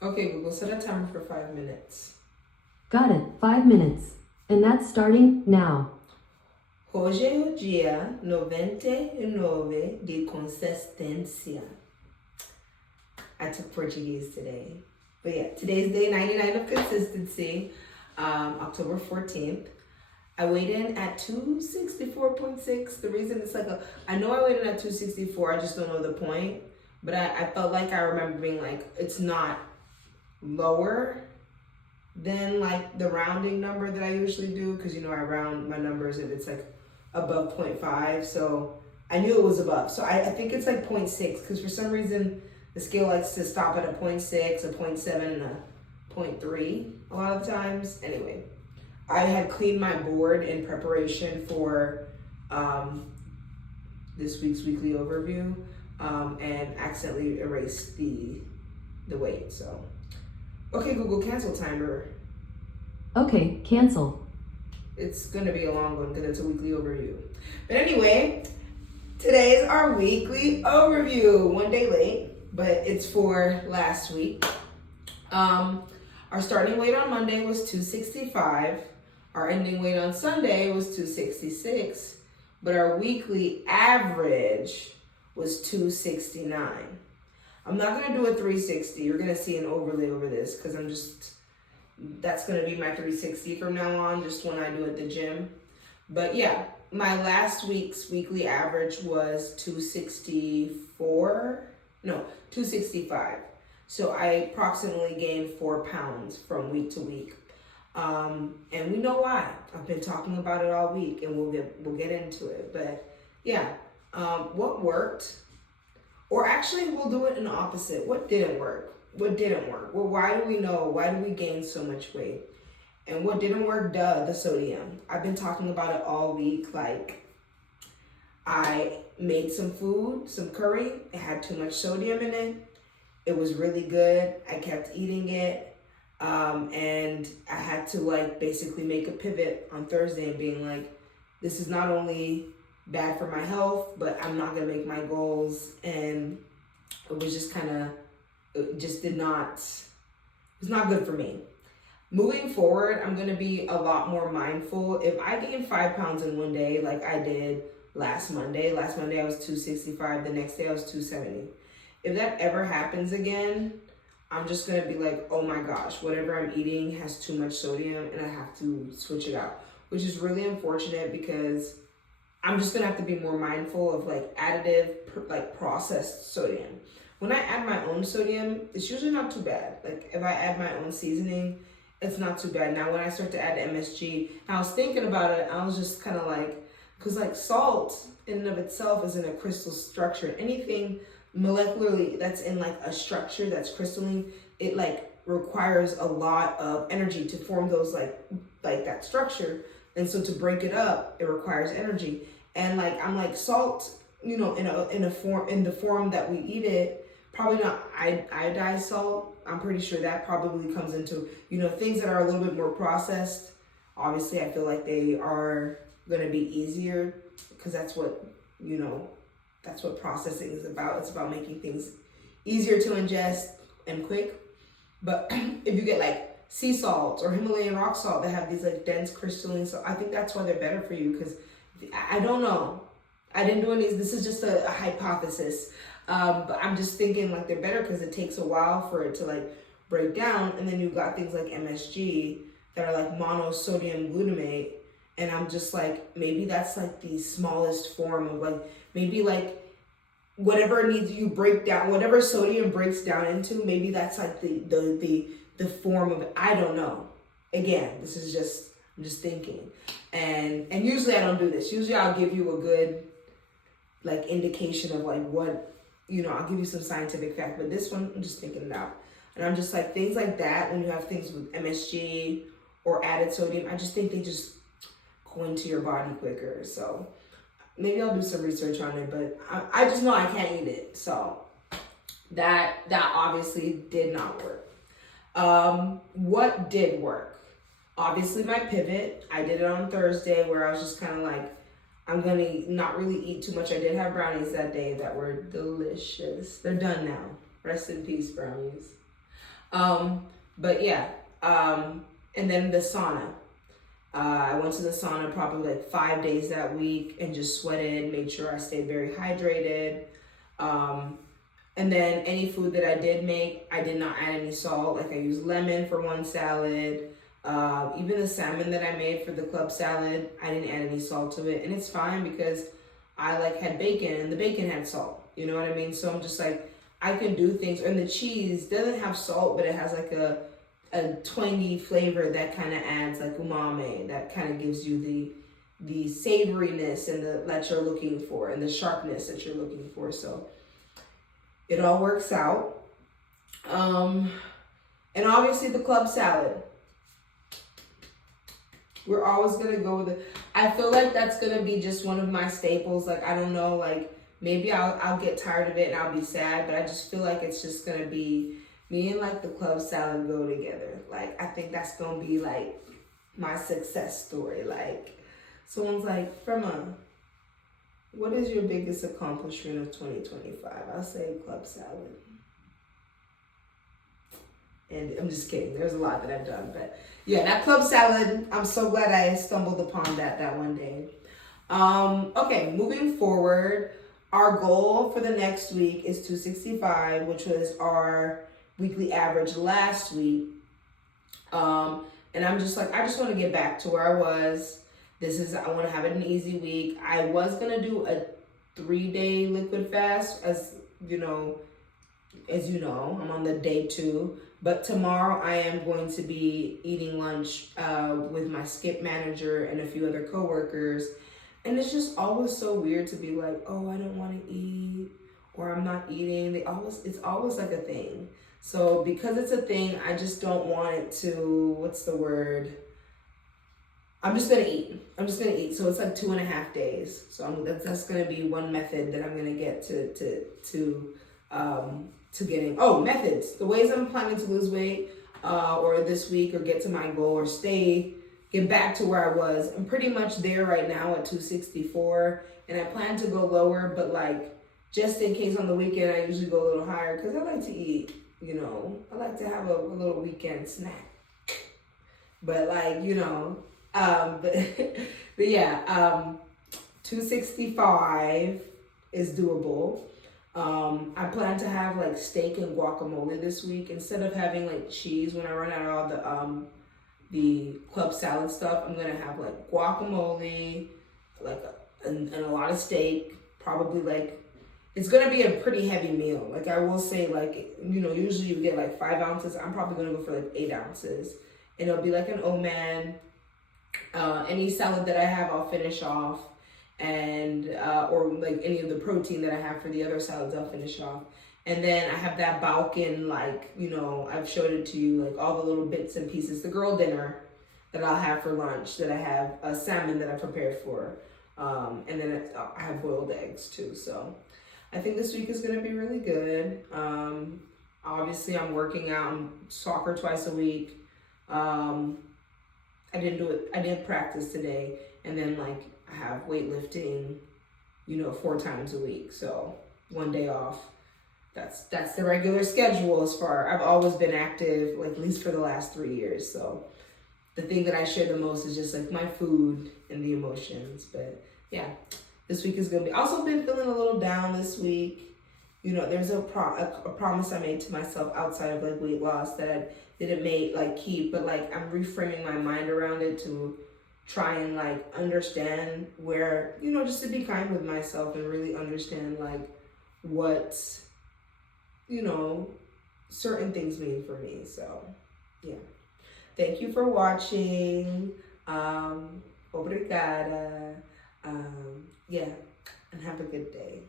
Okay, Google, set a timer for 5 minutes. Got it, 5 minutes. And that's starting now. Hoje é o dia 99 de consistência. I took Portuguese today. But yeah, today's day 99 of consistency, October 14th. I weighed in at 264.6. The reason it's I know I weighed in at 264, I just don't know the point. But I felt like I remember being like, it's not lower than like the rounding number that I usually do. Because, I round my numbers if it's like above 0.5. So I knew it was above. So I think it's like 0.6. Because for some reason, the scale likes to stop at a 0.6, a 0.7, and a 0.3 a lot of times. Anyway, I had cleaned my board in preparation for this week's weekly overview and accidentally erased the weight. So, okay, Google, cancel timer. Okay, cancel. It's gonna be a long one because it's a weekly overview. But anyway, today's our weekly overview. One day late, but it's for last week. Our starting weight on Monday was 265. Our ending weight on Sunday was 266. But our weekly average was 269. I'm not gonna do a 360. You're gonna see an overlay over this because that's gonna be my 360 from now on, just when I do at the gym. But yeah, my last week's weekly average was 265. So I approximately gained 4 pounds from week to week. And we know why. I've been talking about it all week, and we'll get into it. But yeah, what worked? Or actually, we'll do it in the opposite. What didn't work? Well, why do we know? Why do we gain so much weight? And what didn't work? The sodium. I've been talking about it all week. Like, I made some food, some curry. It had too much sodium in it. It was really good. I kept eating it. And I had to basically make a pivot on Thursday and being like, this is not only bad for my health, but I'm not gonna make my goals. And it was just it was not good for me. Moving forward, I'm gonna be a lot more mindful. If I gain 5 pounds in one day, like I did last Monday I was 265, the next day I was 270. If that ever happens again, I'm just gonna be like, oh my gosh, whatever I'm eating has too much sodium and I have to switch it out, which is really unfortunate because I'm just gonna have to be more mindful of additive, processed sodium. When I add my own sodium, it's usually not too bad. Like if I add my own seasoning, it's not too bad. Now when I start to add MSG, I was thinking about it, I was just kind of because salt in and of itself is in a crystal structure. Anything molecularly that's in a structure that's crystalline, it requires a lot of energy to form those that structure. And so to break it up, it requires energy. And I'm salt, in the form that we eat it, probably not iodized salt. I'm pretty sure that probably comes into, things that are a little bit more processed. Obviously, I feel like they are going to be easier because that's what processing is about. It's about making things easier to ingest and quick. But if you get sea salt or Himalayan rock salt that have these dense crystalline, so I think that's why they're better for you. Because I don't know, I didn't do any. This is just a hypothesis, but I'm just thinking they're better because it takes a while for it to break down, and then you've got things like MSG that are monosodium glutamate, and I'm just maybe that's the smallest form of maybe whatever needs you break down, whatever sodium breaks down into, maybe that's the form of it. I don't know. Again, I'm just thinking. And usually I don't do this. Usually I'll give you a good indication of what, I'll give you some scientific fact, but this one I'm just thinking it out. And I'm just things like that, when you have things with MSG or added sodium, I just think they just go into your body quicker. So maybe I'll do some research on it, but I just know I can't eat it. So that obviously did not work. What did work? Obviously my pivot. I did it on Thursday where I was just kind of I'm gonna not really eat too much. I did have brownies that day that were delicious. They're done now. Rest in peace, brownies. But yeah, and then the sauna. I went to the sauna probably like 5 days that week and just sweated, made sure I stayed very hydrated. And then any food that I did make, I did not add any salt. Like I used lemon for one salad. Even the salmon that I made for the club salad, I didn't add any salt to it. And it's fine because I like had bacon and the bacon had salt. You know what I mean? So I'm just like, I can do things. And the cheese doesn't have salt, but it has like a twangy flavor that kind of adds like umami. That kind of gives you the savoriness and that you're looking for and the sharpness that you're looking for. So it all works out. And obviously the club salad. We're always going to go with it. I feel like that's going to be just one of my staples. Like, I don't know, like maybe I'll get tired of it and I'll be sad, but I just feel like it's just going to be me and like the club salad go together. Like, I think that's going to be like my success story. Like, someone's like, Firma, what is your biggest accomplishment of 2025? I'll say club salad. And I'm just kidding. There's a lot that I've done. But yeah, that club salad, I'm so glad I stumbled upon that one day. Okay, moving forward, our goal for the next week is 265, which was our weekly average last week. And I'm just like, I just want to get back to where I was. I want to have an easy week. I was going to do a 3-day liquid fast, as you know, I'm on the day 2. But tomorrow I am going to be eating lunch with my skip manager and a few other coworkers. And it's just always so weird to be like, oh, I don't want to eat, or I'm not eating. It's always like a thing. So because it's a thing, I just don't want it to, what's the word? I'm just going to eat. So it's like 2.5 days. So that's going to be one method that I'm going to get to getting, methods. The ways I'm planning to lose weight, or this week, or get to my goal, or get back to where I was. I'm pretty much there right now at 264, and I plan to go lower, but like, just in case on the weekend, I usually go a little higher, because I like to eat, I like to have a little weekend snack. But like, but yeah, 265 is doable. I plan to have like steak and guacamole this week instead of having like cheese. When I run out of all the club salad stuff, I'm gonna have like guacamole, like and a lot of steak. Probably like it's gonna be a pretty heavy meal. Like I will say, like usually you get like 5 ounces. I'm probably gonna go for like 8 ounces, and it'll be like an oman. Any salad that I have, I'll finish off. And or like any of the protein that I have for the other salads, I'll finish off. And then I have that Balkan, like, I've showed it to you, like all the little bits and pieces, the girl dinner that I'll have for lunch, that I have a salmon that I prepared for. And then I have boiled eggs too. So I think this week is going to be really good. Obviously I'm working out, soccer twice a week. I didn't practice today. And then like, I have weightlifting, 4 times a week. So 1 day off. That's the regular schedule I've always been active, like at least for the last 3 years. So the thing that I share the most is just like my food and the emotions. But yeah, this week is going to be, also been feeling a little down this week. There's a promise I made to myself outside of like weight loss that I didn't keep, but like I'm reframing my mind around it to try and like understand where, just to be kind with myself and really understand like what, certain things mean for me. So yeah, thank you for watching. Obrigada. Yeah, and have a good day.